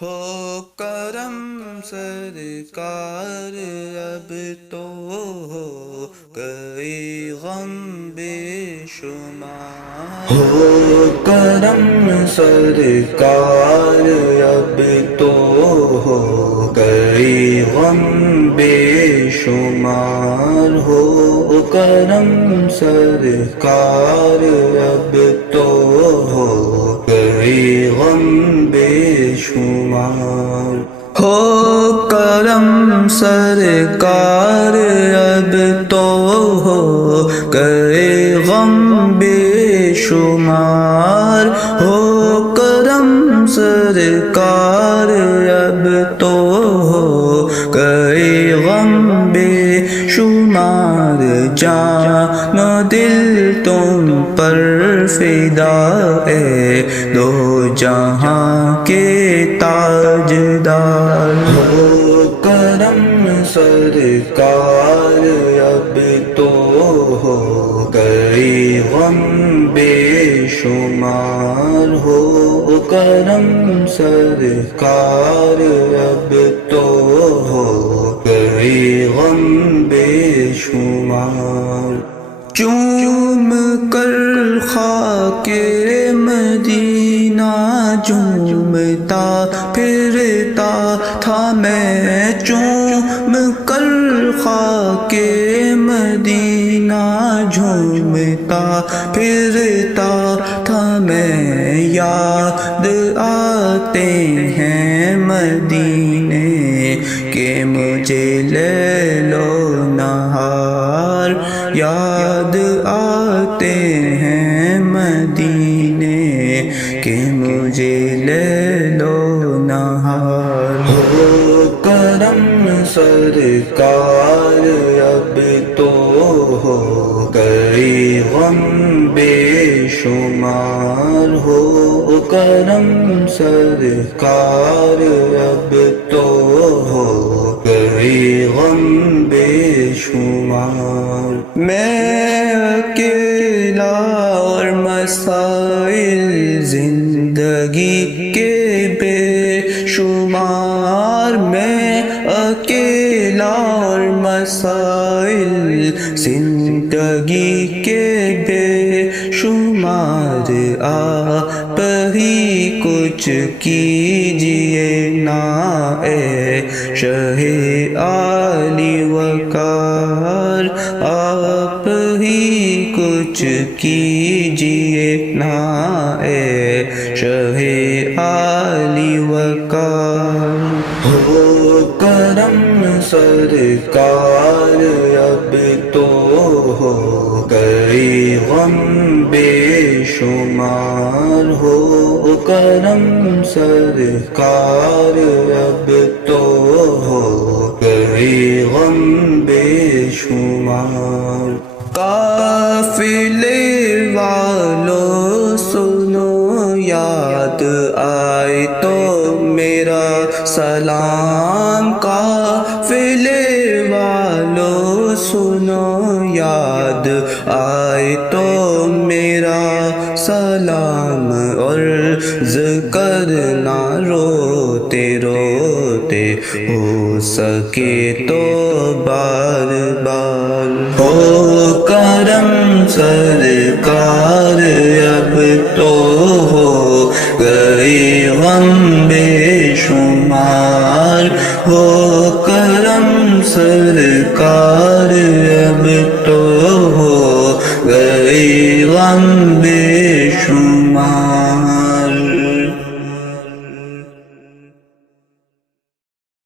ہو کرم سرکار اب تو ہو گئے غم بے شمار، ہو کرم سرکار اب تو ہو گئے غم بے شمار، ہو کرم سرکار اب تو ہو گئے غم بے شمار، ہو کرم سرکار اب تو ہو گئے غم بے شمار، ہو کرم سرکار اب تو ہو گئے غم بے شمار، جان و دل تم پر فدا اے دو جہاں کے تاجدار، ہو کرم سرکار اب تو ہو گئے غم بے شمار، ہو کرم سرکار اب تو ہو گئے غم بے شمار، چوم کر خاک مدینہ جھومتا پھرتا تھا میں، چوم کر خاک مدینہ جھومتا پھرتا تھا میں، یاد آتے ہیں مدینے کہ مجھے لیل و نہار، یاد آتے ہیں مدینے کہ مجھے لیل و نہار، ہو کرم سرکار اب تو ہو گئے غم بے شمار، ہو کرم سرکار اب تو ہو گئے غم بے شمار، میں اکیلا اور مسائل زندگی کے بے شمار، میں اکیلا اور مسائل زندگی کے بے شمار، آپ ہی کچھ کیجئے نا اے شاہ عالی وقار، آپ ہی کچھ کیجئے نا اے شاہ عالی وقار، ہو کرم سرکار اب تو ہو گئے غم بے شمار، ہو کرم سرکار اب تو ہو گئے غم بے شمار، قافلے والو سنو یاد آئے تو میرا سلام، قافلے والو سنو یاد آئے تو میرا سلام، عرض کرنا روتے روتے ہو سکے تو بار بار، ہو کرم سرکار اب تو ہو گئے غم بے شمار، ہو کرم سرکار اب تو ہو گئے غم بے شمار۔